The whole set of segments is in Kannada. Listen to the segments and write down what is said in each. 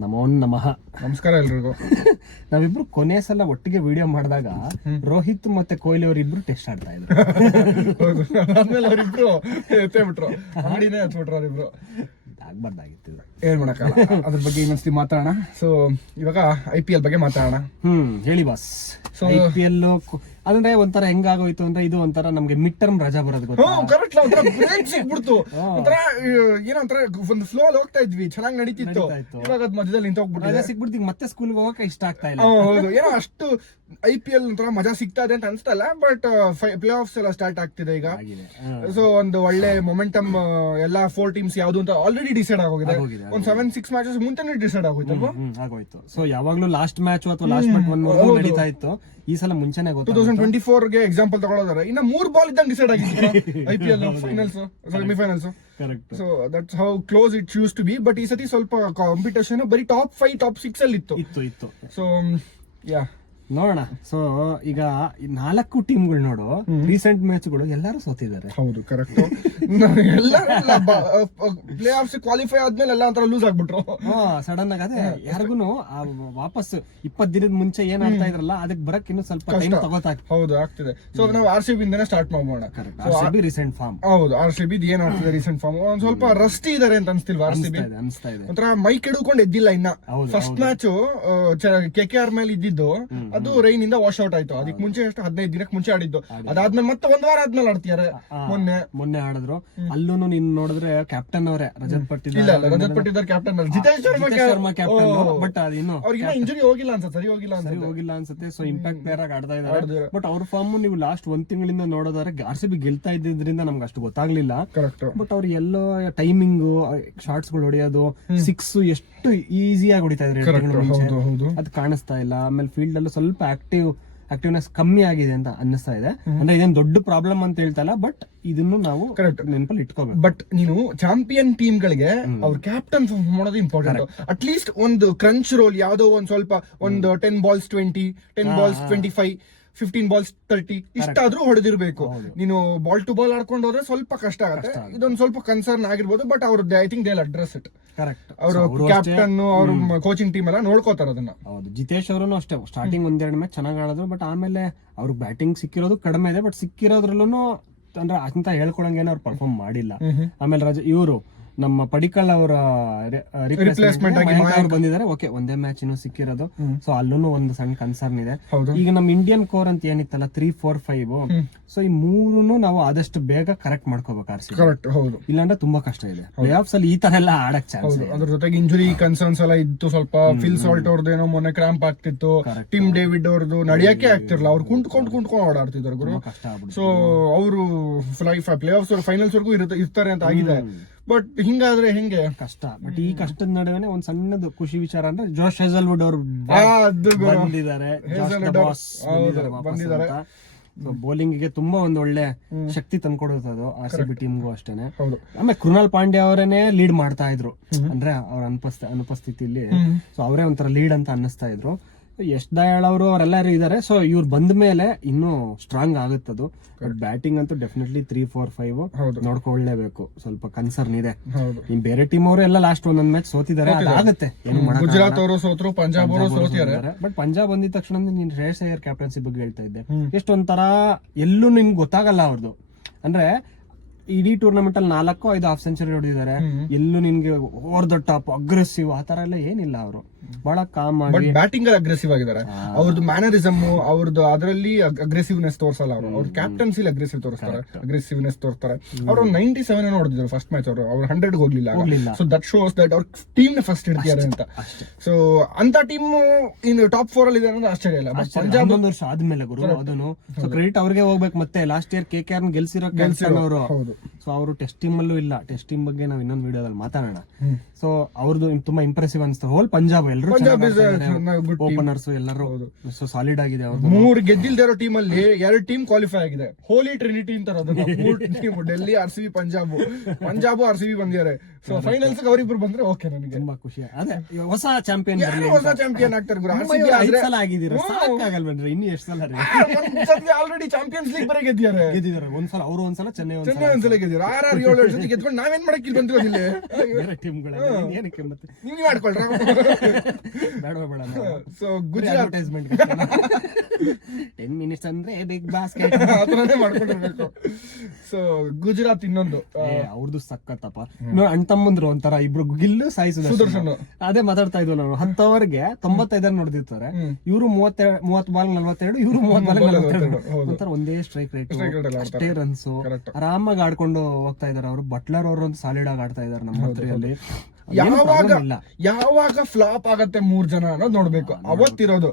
ನಮೋ ನಮಃ. ನಮಸ್ಕಾರ ಎಲ್ರಿಗೂ. ನಾವಿಬ್ರು ಕೊನೆ ಸಲ ಒಟ್ಟಿಗೆ ವಿಡಿಯೋ ಮಾಡಿದಾಗ ರೋಹಿತ್ ಮತ್ತೆ ಕೊಹ್ಲಿ ಅವರಿಬ್ರು ಟೆಸ್ಟ್ ಆಡ್ತಾ ಇದ್ರು. ಆದ್ಮೇಲೆ ಅವರಿಬ್ರು ಎತ್ತೇ ಬಿಟ್ರು, ಆಡಿನೇ ಹತ್ಬಿಟ್ರು ಅವರಿಬ್ರು. ಆಗ್ಬಾರ್ದಾಗಿತ್ತು. ಏನ್ ಮಾಡಕ್ಕಲ್ಲ, ಅದ್ರ ಬಗ್ಗೆ ಇನ್ನೊಂದ್ಸತಿ ಮಾತಾಡೋಣ. ಸೊ ಇವಾಗ IPL ಬಗ್ಗೆ ಮಾತಾಡೋಣ. ಹೇಳಿ ಬಾಸ್. ಸೊ IPL ಅಂದ್ರೆ ಒಂಥರ ಹೆಂಗಾಗೋಯ್ತು ಅಂದ್ರೆ ಇದು ಒಂಥರ ನಮ್ಗೆ ಮಿಡ್ ಟರ್ಮ್ ರಜಾ ಬರೋದು ಗೊತ್ತಾ? ಕರೆಕ್ಟ್. ಒಂಥರ ಬ್ರೇಕ್ ಸಿಕ್ಬಿಡ್ತು. ಒಂಥರ ಏನೋ ಒಂಥರ ಒಂದು ಫ್ಲೋ ಅಲ್ಲಿ ಹೋಗ್ತಾ ಇದ್ವಿ, ಚೆನ್ನಾಗಿ ನಡೀತಿತ್ತು. ಇವಾಗ ಅದ್ ಮಧ್ಯದಲ್ಲಿ ನಿಂತೋಗ್ಬಿಟ್ಟು ಸಿಕ್ಬಿಡ್ತೀವಿ, ಮತ್ತೆ ಸ್ಕೂಲ್ಗೆ ಹೋಗಕ್ಕೆ ಇಷ್ಟ ಆಗ್ತಾ ಇಲ್ಲ. ಹೌದು, ಏನೋ ಅಷ್ಟು IPL ಒಂಥರ ಮಜಾ ಸಿಗ್ತಾ ಇದೆ ಅಂತ ಅನ್ಸ್ತಾ ಇಲ್ಲ. ಬಟ್ ಪ್ಲೇ ಆಫ್ಸ್ ಎಲ್ಲ ಸ್ಟಾರ್ಟ್ ಆಗ್ತಿದೆ ಈಗ. ಸೊ ಒಂದು ಒಳ್ಳೆ ಮೊಮೆಂಟಮ್ ಎಲ್ಲ 4 ಟೀಮ್ಸ್ ಯಾವ್ದು ಅಂತ ಆಲ್ರೆಡಿ ಡಿಸೈಡ್ ಆಗೋಗಿದೆ. ಒಂದು 7-6 ಮ್ಯಾಚಸ್ ಮುಂಚೆನೇ ಡಿಸೈಡ್ ಆಗೋಯ್ತಲ್ವಾ? ಆಗೋಯ್ತು. ಸೊ ಯಾವಾಗ್ಲೂ ಲಾಸ್ಟ್ ಮ್ಯಾಚ್ ಅಥವಾ ಲಾಸ್ಟ್ ಮ್ಯಾಚ್ 1 ನಡೀತಾ ಇತ್ತು. ಈ ಸಲ ಮುಂಚೆನೆ ಗೊತ್ತು. 2024 ಗೆ ಎಕ್ಸಾಂಪಲ್ ತಗೊಳ್ಳೋದಾರೆ, ಇನ್ನ 3 ಬಾಲ್ ಇದ್ದಂಗೆ ಡಿಸೈಡ್ ಆಗಿತ್ತು IPL finals, semifinals. So that's how close it used to be. But ಈ ಸತಿ ಸ್ವಲ್ಪ ಕಾಂಪಿಟೇಷನ್ ಬರೀ ಟಾಪ್ 5 ಟಾಪ್ 6 ಅಲ್ಲಿ ಇತ್ತು. ಸೊ ಯಾ, ನೋಡೋಣ. ಸೊ ಈಗ 4 ಟೀಮ್ಗಳು ನೋಡು, ರೀಸೆಂಟ್ ಮ್ಯಾಚ್ಗಳು ಎಲ್ಲರೂ ಸೋತಿದ್ದಾರೆ. ಹೌದು, ಕರೆಕ್ಟ್. ಎಲ್ಲರೂ ಪ್ಲೇ ಆಫ್ಸ್ ಕ್ವಾಲಿಫೈ ಆದ್ಮೇಲೆ ಎಲ್ಲ ಒಂಥರ ಲೂಸ್ ಆಗ್ಬಿಟ್ರು ಸಡನ್ ಆಗಿ. ಅದೇ ಯಾರಿಗೂ ವಾಪಸ್ 20 ದಿನದ ಮುಂಚೆ ಏನ್ ಆಡ್ತಾ ಇದ್ರಲ್ಲ ಅದಕ್ಕೆ ಬರಕ್ ಇನ್ನು ಸ್ವಲ್ಪ ಟೈಮ್ ತಗೋತಾ. ಹೌದು, ಆಗ್ತಿದೆ. ಸೊ ನಾವು RCB ಇಂದನೇ ಸ್ಟಾರ್ಟ್ ಮಾಡೋಣ. RCB recent form. ಹೌದು, RCB ಏನ್ ಆಗ್ತಿದೆ ರೀಸೆಂಟ್ ಫಾರ್ಮ್. ಒಂದ್ ಸ್ವಲ್ಪ ರಸ್ಟಿ ಇದಾರೆ ಅಂತ ಅನ್ಸ್ತಿಲ್ವಾ? RCB ಅನ್ಸ್ತಾ ಇದೆ ಒಂಥರ ಮೈ ಕೆಡ್ಕೊಂಡು ಎದ್ದಿಲ್ಲ ಇನ್ನ. ಫಸ್ಟ್ ಮ್ಯಾಚ್ KKR ಮೇಲೆ ಇದ್ದಿದ್ದು ಅದು ರೈನ್ ಇಂದ ವಾಶ್ ಔಟ್ ಆಯ್ತು. ಅದಕ್ಕೆ ಮುಂಚೆ ಎಷ್ಟು 15 ದಿನಕ್ಕೆ ಮುಂಚೆ ಆಡಿದ್ದು. ಅದಾದ್ಮೇಲೆ ಮತ್ತೆ 1 ವಾರ ಆದ್ಮೇಲೆ ಆಡ್ತಿದ್ದಾರೆ. ಮೊನ್ನೆ ಆಡಿದ್ರು. ಅಲ್ಲೂ ನೀನ್ ನೋಡಿದ್ರೆ ಕ್ಯಾಪ್ಟನ್ ಅವರೇ Rajat Patidar captain. Jitesh Sharma captain. But ಅದಿನ್ನು ಅವ್ರಿಗೆ ಇಂಜುರಿ ಹೋಗಿಲ್ಲ ಅನ್ಸುತ್ತೆ, ಸರಿ ಹೋಗಿಲ್ಲ ಅನ್ಸುತ್ತೆ. ಸೊ ಇಂಪ್ಯಾಕ್ಟ್ ಪ್ಲೇಯರ್ ಆಗಿ ಆಡ್ತಾ ಇದ್ದಾರೆ. ಬಟ್ ಅವ್ರ ಫಾರ್ಮ್ ನೀವು ಲಾಸ್ಟ್ 1 ತಿಂಗಳಿಂದ ನೋಡೋದಾದ್ರೆ RCB ಗೆಲ್ತಾ ಇದ್ದಿದ್ರಿಂದ ನಮ್ಗೆ ಅಷ್ಟು ಗೊತ್ತಾಗ್ಲಿಲ್ಲ. ಬಟ್ ಅವ್ರು ಎಲ್ಲೋ ಟೈಮಿಂಗ್, ಶಾರ್ಟ್ಸ್ ಗಳು ಹೊಡೆಯೋದು, 6 ಎಷ್ಟು ಈಸಿಯಾಗಿ ಹೊಡಿತಾ ಇದ್ರೆ ಅದು ಕಾಣಿಸ್ತಾ ಇಲ್ಲ. ಆಮೇಲೆ ಫೀಲ್ಡ್ ಅಲ್ಲೂ ಸ್ವಲ್ಪ ಆಕ್ಟಿವ್ನೆಸ್ ಕಮ್ಮಿ ಆಗಿದೆ ಅಂತ ಅನ್ನಿಸ್ತಾ ಇದೆ. ಅಂದ್ರೆ ಇದೇನ್ ದೊಡ್ಡ ಪ್ರಾಬ್ಲಮ್ ಅಂತ ಹೇಳ್ತಾ ಇಲ್ಲ, ಬಟ್ ಇದನ್ನು ನಾವು ನೆನಪಲ್ಲಿ ಇಟ್ಕೋಬೇಕು. ಬಟ್ ನೀನು ಚಾಂಪಿಯನ್ ಟೀಮ್ ಗಳಿಗೆ ಅವ್ರ ಕ್ಯಾಪ್ಟನ್ ಮಾಡೋದು ಇಂಪಾರ್ಟೆಂಟ್. ಅಟ್ ಲೀಸ್ಟ್ ಒಂದು ಕ್ರಂಚ್ ರೋಲ್ ಯಾವ್ದೋ ಒಂದ್ ಸ್ವಲ್ಪ ಒಂದು 10 balls 20, 10 balls 25, 15 balls 30 ಇಷ್ಟಾದ್ರೂ ಹೊಡೆದಿರ್ಬೇಕು. ನೀನು ಬಾಲ್ ಟು ಬಾಲ್ ಆಡ್ಕೊಂಡು ಹೋದ್ರೆ ಸ್ವಲ್ಪ ಕಷ್ಟ ಆಗುತ್ತೆ. ಇದೊಂದ್ ಸ್ವಲ್ಪ ಕನ್ಸರ್ನ್ ಆಗಿರ್ಬೋದು. ಬಟ್ ಅವ್ರ I think they address it. Correct. ಅವರು ಕ್ಯಾಪ್ಟನ್, ಅವ್ರ ಕೋಚಿಂಗ್ ಟೀಮ್ ಎಲ್ಲ ನೋಡ್ಕೋತಾರ ಅದನ್ನ. ಹೌದು, ಜಿತೇಶ್ ಅವರು ಅಷ್ಟೇ ಸ್ಟಾರ್ಟಿಂಗ್ 1-2 ಮ್ಯಾಚ್ ಚೆನ್ನಾಗಿ ಆಡಿದ್ರು. ಬಟ್ ಆಮೇಲೆ ಅವ್ರಿಗೆ ಬ್ಯಾಟಿಂಗ್ ಸಿಕ್ಕಿರೋದು ಕಡಿಮೆ ಇದೆ. ಬಟ್ ಸಿಕ್ಕಿರೋದ್ರಲ್ಲೂ ಅಂದ್ರೆ ಅಂತ ಹೇಳ್ಕೊಳಂಗೇನೆ ಅವ್ರು ಪರ್ಫಾರ್ಮ್ ಮಾಡಿಲ್ಲ. ಆಮೇಲೆ ಇವರು ನಮ್ಮ ಪಡಿಕಲ್ ಅವರ ರಿಪ್ಲೇಸ್ಮೆಂಟ್ ಆಗಿ ಬಂದಿದ್ದಾರೆ. ಓಕೆ, ಒಂದೇ ಮ್ಯಾಚ್ ಇನ್ನು ಸಿಕ್ಕಿರೋದು. ಸೊ ಅಲ್ಲೂ ಒಂದು ಸಣ್ಣ ಕನ್ಸರ್ನ್ ಇದೆ. ಈಗ ನಮ್ಮ ಇಂಡಿಯನ್ ಕೋರ್ ಅಂತ ಏನಿತ್ತಲ್ಲ 3, 4, 5, ಸೊ ಈ 3 ನಾವು ಆದಷ್ಟು ಬೇಗ ಕರೆಕ್ಟ್ ಮಾಡ್ಕೋಬೇಕು RCB. ಕರೆಕ್ಟ್, ಹೌದು. ಇಲ್ಲಾಂದ್ರೆ ತುಂಬಾ ಕಷ್ಟ ಇದೆ ಪ್ಲೇ ಆಫ್ಸ್ ಅಲ್ಲಿ ಈ ತರ ಎಲ್ಲ ಆಡಕ್ ಚಾನ್ಸ್. ಅದ್ರ ಜೊತೆಗೆ ಇಂಜುರಿ ಕನ್ಸರ್ನ್ಸ್ ಎಲ್ಲ ಇತ್ತು ಸ್ವಲ್ಪ. ಫಿಲ್ ಸಾಲ್ಟ್ ಅವ್ರದ್ದು ಏನೋ ಮೊನ್ನೆ ಕ್ರಾಂಪ್ ಆಗ್ತಿತ್ತು. ಟಿಮ್ ಡೇವಿಡ್ ಅವ್ರದ್ದು ನಡಿಯಕ್ಕೆ ಆಗ್ತಿರ್ಲಿಲ್ಲ. ಅವ್ರು ಕುಂಟ್ಕೊಂಡು ಓಡಾಡ್ತಿದ್ರು ಗುರು. ಸೊ ಅವರು ಪ್ಲೇ ಆಫ್ಸ್ ಫೈನಲ್ಸ್ ವರ್ಗೂ ಇರ್ತಾರೆ ಅಂತ ಆಗಿದೆ. ಬಟ್ ಹಿಂಗಾದ್ರೆ ಹೆಂಗೆ ಕಷ್ಟ. ಬಟ್ ಈ ಕಷ್ಟದ ನಡುವೆ ಒಂದ್ ಸಣ್ಣದು ಖುಷಿ ವಿಚಾರ ಅಂದ್ರೆ ಜೋಶ್ ಹೇಜಲ್ವುಡ್ ಅವರು ಬಂದಿದ್ದಾರೆ. ಬೌಲಿಂಗ್ ಗೆ ತುಂಬಾ ಒಂದು ಒಳ್ಳೆ ಶಕ್ತಿ ತಂದ್ಕೊಡುತ್ತದು RCB ಟೀಮ್ಗೂ ಅಷ್ಟೇನೆ. ಆಮೇಲೆ ಕೃಣಾಲ್ ಪಾಂಡ್ಯ ಅವರೇನೆ ಲೀಡ್ ಮಾಡ್ತಾ ಇದ್ರು. ಅಂದ್ರೆ ಅವ್ರ ಅನುಪಸ್ಥಿತಿಯಲ್ಲಿ ಸೊ ಅವರೇ ಒಂಥರ ಲೀಡ್ ಅಂತ ಅನ್ನಿಸ್ತಾ ಇದ್ರು. ಯಶ್ ದಯಾಳ್ ಅವರು ಅವರೆಲ್ಲರೂ ಇದಾರೆ. ಸೊ ಇವ್ರು ಬಂದ ಮೇಲೆ ಇನ್ನೂ ಸ್ಟ್ರಾಂಗ್ ಆಗುತ್ತದು. ಬಟ್ ಬ್ಯಾಟಿಂಗ್ ಅಂತೂ ಡೆಫಿನೆಟ್ಲಿ 3, 4, 5 ನೋಡ್ಕೊಳ್ಳೇಬೇಕು. ಸ್ವಲ್ಪ ಕನ್ಸರ್ನ್ ಇದೆ. ಬೇರೆ ಟೀಮ್ ಅವರು ಎಲ್ಲ ಲಾಸ್ಟ್ ಒಂದೊಂದ್ ಮ್ಯಾಚ್ ಸೋತಿದ್ದಾರೆ. ಅದಾಗುತ್ತೆ, ಗುಜರಾತ್ ಅವರು ಸೋತ್ರು, ಪಂಜಾಬ್ ಅವರು ಸೋತಿದ್ದಾರೆ. ಬಟ್ ಪಂಜಾಬ್ ಬಂದಿದ ತಕ್ಷಣ ನೀನ್ ಶ್ರೇಯಸ್ ಅಯ್ಯರ್ ಕ್ಯಾಪ್ಟನ್ಸಿ ಬಗ್ಗೆ ಹೇಳ್ತಾ ಇದ್ದೆ. ಎಷ್ಟೊಂಥರ ಎಲ್ಲೂ ನಿಮ್ಗೆ ಗೊತ್ತಾಗಲ್ಲ ಅವ್ರದ್ದು. ಅಂದ್ರೆ ಇಡೀ ಟೂರ್ನಮೆಂಟ್ ಅಲ್ಲಿ 4-5 ಹಾಫ್ ಸೆಂಚುರಿ ಹೊಡೆದಿದ್ದಾರೆ. ಎಲ್ಲೂ ನಿನ್ಗೆ ಓವರ್ ದ ಟಾಪ್ ಅಗ್ರೆಸಿವ್ ಆತರ ಎಲ್ಲ ಏನಿಲ್ಲ. ಅವರು ಬಹಳ ಕಾಮ್ ಆಗಿ ಬ್ಯಾಟಿಂಗ್ ಅಲ್ಲಿ ಅಗ್ರೆಸಿವ್ ಆಗಿದ್ದಾರೆ. ಅವ್ರದ್ದು ಮ್ಯಾನರಿಸಮ್, ಅವ್ರದ್ದು ಅದರಲ್ಲಿ ಅಗ್ರೆಸಿವ್ನೆಸ್ ತೋರಿಸಲ್ಲ. ಅವ್ರ ಕ್ಯಾಪ್ಟನ್ಸಿ ಅಗ್ರೆಸಿವ್ನೆಸ್ ತೋರಿಸ್ತಾರೆ. ಅವ್ರು 97 ಹೊಡೆದಿದ್ರು ಫಸ್ಟ್ ಮ್ಯಾಚ್. ಅವ್ರು 100 ಹೋಗ್ಲಿಲ್ಲ. ಸೊ ದಟ್ ಶೋಸ್ ದಟ್ ಅವ್ರ ಟೀಮ್ ನ ಫಸ್ಟ್ ಇಡ್ತಿದ್ದಾರೆ ಅಂತ. ಸೊ ಅಂತ ಟೀಮ್ ಇನ್ ಟಾಪ್ 4 ಅಲ್ಲಿ ಇದೆ ಅನ್ನೋದು ಆಶ್ಚರ್ಯ ಇಲ್ಲ. ಪಂಜಾಬ್ 1 ವರ್ಷ ಆದ್ಮೇಲೆ ಗುರು ಅದನ್ನು ಕ್ರೆಡಿಟ್ ಅವ್ರಿಗೆ ಹೋಗ್ಬೇಕು. ಮತ್ತೆ ಲಾಸ್ಟ್ ಇಯರ್ KKR ಗೆಲ್ಸಿರೋ ಅವರು. ಸೊ ಅವರು ಟೆಸ್ಟ್ ಟೀಮ್ ಅಲ್ಲೂ ಇಲ್ಲ. ಟೆಸ್ಟ್ ಟೀಮ್ ಬಗ್ಗೆ ನಾವು ಇನ್ನೊಂದು ವಿಡಿಯೋದಲ್ಲಿ ಮಾತಾಡೋಣ. ಸೊ ಅವ್ರದ್ದು ತುಂಬಾ ಇಂಪ್ರೆಸಿವ್ ಅನ್ಸ್ತು. ಹೋಲ್ ಪಂಜಾಬ್ ಎಲ್ಲರೂ ಓಪನರ್ಸ್ ಎಲ್ಲರೂ ಸೊ ಸಾಲಿಡ್ ಆಗಿದೆ. 3 ಗೆದ್ದಿಲ್ದೇ ಇರೋ ಟೀಮ್ ಅಲ್ಲಿ 2 ಟೀಮ್ ಕ್ವಾಲಿಫೈ ಆಗಿದೆ. ಹೋಲಿ ಟ್ರಿನಿಟಿ ಅಂತಾರೆ ಅದನ್ನ. 3 team Delhi, RCB, Punjab RCB ಬಂದಿದ್ದಾರೆ. ಸೊ ಫೈನಲ್ಸ್ ಅವರಿಬ್ರು ಬಂದ್ರೆ ಓಕೆ, ನನಗೆ ತುಂಬಾ ಖುಷಿ. ಅದೇ ಹೊಸ ಚಾಂಪಿಯನ್ ಆಗ್ತಾರೆ. ಇನ್ನು ಎಷ್ಟು ಸಲ ಆಲ್ರೆಡಿ ಚಾಂಪಿಯನ್ಸ್ ಲೀಗ್ ಬರೀ ಗೆದ್ದಿದ್ದಾರೆ. ಒಂದ್ಸಲ ಅವರು, ಒಂದ್ಸಲ ಚೆನ್ನೈ ಒಂದ್ಸಲ ಗೆದ್ದಿದ್ದಾರೆ. ಮಾಡಿದೀರ 6-7 ಜೊತೆ ಗೆದ್ಕೊಂಡು ನಾವೇನ್ ಮಾಡಕ್ ಇಲ್ಲಿ ಬಂದಿರೋದು ಇಲ್ಲಿ ಬೇರೆ ಟೀಮ್ಗಳ ಏನಕ್ಕೆ ಮತ್ತೆ ನೀವ್ ಆಡ್ಕೊಳ್ರ. ಬೇಡ ಬೇಡ ಸೊ ಗುಜರಾತ್ ಅಡ್ವರ್ಟೈಸ್ಮೆಂಟ್ 10 ಮಿನಿಟ್ಸ್ ಅಂದ್ರೆ ಬಿಗ್ ಬಾಸ್ಕೆಟ್ ಆತರನೇ ಮಾಡ್ಕೊಂಡಿರ್ಬೇಕು. ಸೊ ಗುಜರಾತ್ ಇನ್ನೊಂದು ಅವ್ರದ್ದು ಸಕ್ಕತ್ತಪ್ಪ. ನೋಡಿ ಅಣ್ಣ ತಮ್ಮಂದ್ರು ಒಂಥರ ಇಬ್ರು ಗಿಲ್ಲು ಸಾಯಿ ಸುದರ್ಶನ್. ಅದೇ ಮಾತಾಡ್ತಾ ಇದ್ವಿ ನಾವು. 10 ಓವರ್ಗೆ 95 ನೋಡ್ದಿರ್ತಾರೆ. ಇವರು 30 ಬಾಲ್ 42, ಇವರು 30 ಬಾಲ್ 42. ಒಂಥರ ಒಂದೇ ಸ್ಟ್ರೈಕ್ ರೇಟ್, ಅಷ್ಟೇ ರನ್ಸ್, ಆರಾಮಾಗಿ ಆಡ್ಕೊಂಡು ಹೋಗ್ತಾ ಇದಾರೆ ಅವರು. ಬಟ್ಲರ್ ಅವರು ಒಂದು ಸಾಲಿಡ್ ಆಗಿ ಆಡ್ತಾ ಇದಾರೆ ನಮ್ಮ ಹತ್ರಿಯಲ್ಲಿ. ಯಾವಾಗ ಫ್ಲಾಪ್ ಆಗತ್ತೆ 3 ಜನ ಅನ್ನೋದು ನೋಡ್ಬೇಕು. ಅವತ್ತಿರೋದು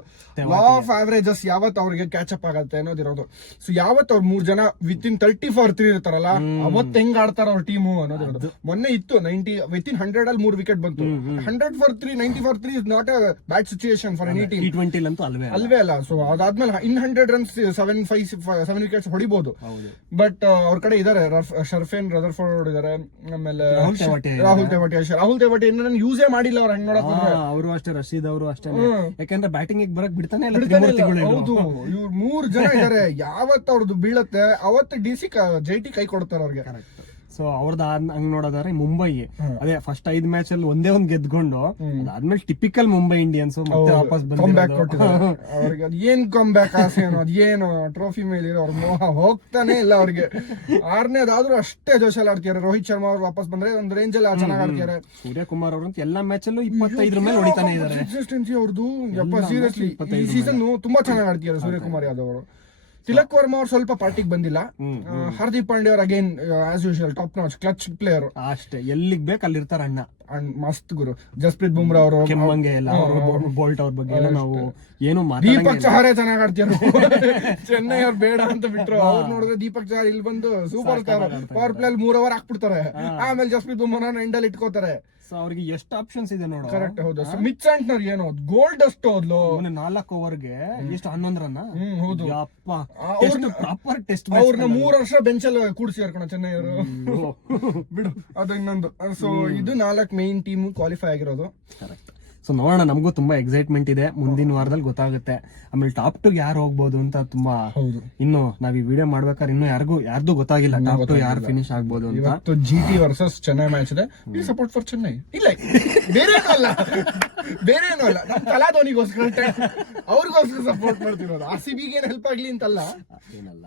ಲಾ ಆಫ್ ಆವರೇಜಸ್ ಯಾವತ್ ಅವ್ರಿಗೆ ಕ್ಯಾಚ್ ಆಗತ್ತೆ ಅನ್ನೋದಿರೋದು. ಸೊ ಯಾವತ್ ಅವ್ರ 3 ಜನ ವಿತ್ ಇನ್ 30 for 3 ಇರ್ತಾರಲ್ಲ, ಅವತ್ ಹೆಂಗ್ ಆಡ್ತಾರ ಅವ್ರ ಟೀಮು ಅನ್ನೋದಿರೋದು. ಮೊನ್ನೆ ಇತ್ತು 90 ವಿತ್ ಇನ್ 100 ಅಲ್ಲಿ 3 ವಿಕೆಟ್ ಬಂತು. 100 for 3, 90 for 3 is not a bad situation for any team. T20 ಅಂತೂ ಅಲ್ವೇ ಅಲ್ಲ. ಸೊ ಅದಾದ್ಮೇಲೆ ಇನ್ 100 ರನ್ಸ್ 7 ವಿಕೆಟ್ಸ್ ಹೊಡಿಬಹುದು. ಬಟ್ ಅವ್ರ ಕಡೆ ಇದಾರೆ ಶರ್ಫೇನ್ ರದರ್ಫೋರ್ಡ್ ಇದಾರೆ, ಆಮೇಲೆ ರಾಹುಲ್ ತೇವಾಟಿಯಾ ಇನ್ನು ಯೂಸೇ ಮಾಡಿಲ್ಲ ಅವ್ರು. ಹಂಗ್ ನೋಡಕ್ ಅವರು ಅಷ್ಟೇ, ರಶೀದ್ ಅವರು ಅಷ್ಟೇ. ಯಾಕಂದ್ರೆ ಬ್ಯಾಟಿಂಗ್ ಬರಕ್ ಬಿಡ್ತಾನೆ ಇಲ್ಲ. ಹೌದು, ಇವ್ರು 3 ಜನ ಇದಾರೆ. ಯಾವತ್ ಅವ್ರದ್ದು ಬೀಳತ್ತೆ ಅವತ್ತು DC JT ಕೈ ಕೊಡ್ತಾರೆ ಅವ್ರಿಗೆ. ಸೊ ಅವ್ರದ್ದು ಹಂಗ್ ನೋಡೋದಾದ್ರೆ ಮುಂಬೈ ಅದೇ ಫಸ್ಟ್ 5 ಮ್ಯಾಚ್ ಅಲ್ಲಿ ಒಂದೇ ಒಂದ್ ಗೆದ್ಕೊಂಡು ಅದಾದ್ಮೇಲೆ ಟಿಪಿಕಲ್ ಮುಂಬೈ ಇಂಡಿಯನ್ಸ್ ಮತ್ತೆ ವಾಪಸ್ ಅವ್ರಿಗೆ ಅದೇನ್ ಕಮ್ ಬ್ಯಾಕ್ ಆಸೆ ಏನೋ ಅದೇನು ಟ್ರೋಫಿ ಮೇಲೆ ಅವ್ರ ಮೋಹ ಹೋಗ್ತಾನೆ ಇಲ್ಲ ಅವ್ರಿಗೆ. 6ನೇದಾದ್ರೂ ಅಷ್ಟೇ ಜೋಶಲ್ಲಿ ಆಡ್ತಿದ್ದಾರೆ. ರೋಹಿತ್ ಶರ್ಮಾ ಅವ್ರು ವಾಪಸ್ ಬಂದ್ರೆ ಒಂದ್ ರೇಂಜ್ ಅಲ್ಲಿ ಚೆನ್ನಾಗಿ ಆಡ್ತಿದ್ದಾರೆ. ಸೂರ್ಯಕುಮಾರ್ ಅವರು ಎಲ್ಲಾ ಮ್ಯಾಚ್ ಅಲ್ಲೂ 25 ಮೇಲೆ ಹೊಡಿತಾನೆ ಇದಾರೆ. ಕನ್ಸಿಸ್ಟೆನ್ಸಿ ಅವ್ರದ್ದು ಸೀರಿಯಸ್ಲಿ ಈ ಸೀಸನ್ ತುಂಬಾ ಚೆನ್ನಾಗಿ ಆಡ್ತಿದ್ದಾರೆ ಸೂರ್ಯಕುಮಾರ್ ಯಾದವ್ ಅವರು. ತಿಲಕ್ ವರ್ಮಾ ಅವ್ರು ಸ್ವಲ್ಪ ಪಾರ್ಟಿಗೆ ಬಂದಿಲ್ಲ. ಹಾರ್ದಿಕ್ ಪಾಂಡ್ಯ ಅವ್ರು again as usual top notch clutch player ಅಷ್ಟೇ. ಎಲ್ಲಿಗ್ ಬೇಕು ಅಲ್ಲಿ ಇರ್ತಾರ ಅಣ್ಣ. ಮಸ್ತ್ ಗುರು. ಜಸ್ಪ್ರೀತ್ ಬುಮ್ರಾ ಅವರು ಕೆಮ್ಮಂಗೆ ಎಲ್ಲ, ಬೋಲ್ಟ್ ಅವ್ರ ಬಗ್ಗೆ ಎಲ್ಲ ನಾವು ಏನು ದೀಪಕ್ ಚಹಾರೆ ಚೆನ್ನಾಗಿ ಆಡ್ತಿದ್ರು. ಚೆನ್ನೈ ಅವ್ರು ಬೇಡ ಅಂತ ಬಿಟ್ರು. ಅವ್ರು ನೋಡಿದ್ರೆ ದೀಪಕ್ ಚಹಾರ್ ಇಲ್ಲಿ ಬಂದು ಸೂಪರ್ ಸ್ಟಾರ್ ಪವರ್ ಪ್ಲೇ ಅಲ್ಲಿ 3 ಓವರ್ ಹಾಕ್ಬಿಡ್ತಾರೆ. ಆಮೇಲೆ ಜಸ್ಪ್ರೀತ್ ಬುಮ್ರಾ ಎಂಡಲ್ಲಿ ಇಟ್ಕೋತಾರೆ. ಅವ್ರಿಗೆ ಎಷ್ಟು ಆಪ್ಷನ್ಸ್ ಇದೆ ನೋಡು. ಕರೆಕ್ಟ್. ಹೌದು. ಮಿಚ್ ಆಂಟ್ನರ್ ಏನು ಗೋಲ್ಡ್ ಅಷ್ಟು ಹೋದ್ಲು 4 ಓವರ್ಗೆ ಎಷ್ಟು 11 ರನ್. ಹೌದು. Proper test. ಅವ್ರನ್ನ 3 ವರ್ಷ ಬೆಂಚ್ ಅಲ್ಲಿ ಕೂಡಿಸಿ ಕಣ ಚೆನ್ನೈ ಅವರು. ಬಿಡು ಅದು ಇನ್ನೊಂದು. ಸೊ ಇದು 4 ಮೇನ್ ಟೀಮ್ ಕ್ವಾಲಿಫೈ ಆಗಿರೋದು. ಕರೆಕ್ಟ್. ಸೊ ನೋಡೋಣ, ನಮಗೂ ತುಂಬಾ ಎಕ್ಸೈಟ್ಮೆಂಟ್ ಇದೆ. ಮುಂದಿನ ವಾರದಲ್ಲಿ ಗೊತ್ತಾಗುತ್ತೆ. ಆಮೇಲೆ ಟಾಪ್ 2 ಯಾರು ಹೋಗ್ಬೋದು ಅಂತ ತುಂಬಾ. ಇನ್ನು ನಾವ್ ಈ ವಿಡಿಯೋ ಮಾಡ್ಬೇಕಾದ್ರೆ ಇನ್ನು ಯಾರ್ದು ಗೊತ್ತಾಗಿಲ್ಲ ಟಾಪ್ 2 ಯಾರು ಫಿನಿಶ್ ಆಗ್ಬೋದು ಅಂತ. ಇವತ್ತು GT ವರ್ಸಸ್ ಚೆನ್ನೈ ಮ್ಯಾಚ್ ಇದೆ. Support for Chennai. ಇಲ್ಲ ಬೇರೆ ಏನೂ ಅಲ್ಲ, ಬೇರೆ ಏನೂ ಅಲ್ಲ. ನಮ್ ಕಲಾ ಧೋನಿಗೋಸ್ಕರ ಅವ್ರಿಗೋಸ್ಕರ ಸಪೋರ್ಟ್ ಮಾಡ್ತಿರೋದು. RCB ಗೆ ಹೆಲ್ಪ್ ಆಗ್ಲಿ ಅಂತಲ್ಲ. ಏನಲ್ಲ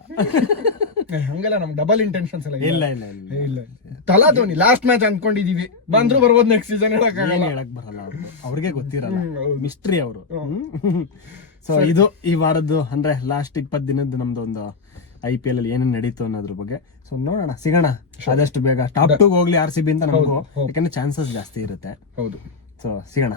ಹಂಗಲ್ಲ, ನಮ್ ಡಬಲ್ ಇಂಟೆನ್ಷನ್ಸ್ ಎಲ್ಲ ಇಲ್ಲ ಇಲ್ಲ ಇಲ್ಲ. ತಲಾ ಧೋನಿ ಲಾಸ್ಟ್ ಮ್ಯಾಚ್ ಅನ್ಕೊಂಡಿದೀವಿ, ಬಂದ್ರು ಬರ್ಬೋದು ನೆಕ್ಸ್ಟ್ ಸೀಸನ್ ಹೇಳಕ್ ಬರಲ್ಲ. ಅವ್ರಿಗೆ ಗೊತ್ತಿರಲ್ಲ, ಮಿಸ್ಟ್ರಿ ಅವರು. ಸೊ ಇದು ಈ ವಾರದ್ದು ಅಂದ್ರೆ ಲಾಸ್ಟ್ 20 ದಿನದ್ದು ನಮ್ದು ಒಂದು IPL ಅಲ್ಲಿ ಏನೇನು ನಡೀತು ಅನ್ನೋದ್ರ ಬಗ್ಗೆ. ಸೊ ನೋಡೋಣ, ಸಿಗೋಣ ಆದಷ್ಟು ಬೇಗ. ಟಾಪ್ 2 ಹೋಗ್ಲಿ RCB ಅಂತ ನಮಗೂ, ಯಾಕಂದ್ರೆ ಚಾನ್ಸಸ್ ಜಾಸ್ತಿ ಇರುತ್ತೆ. ಹೌದು. ಸೊ ಸಿಗೋಣ.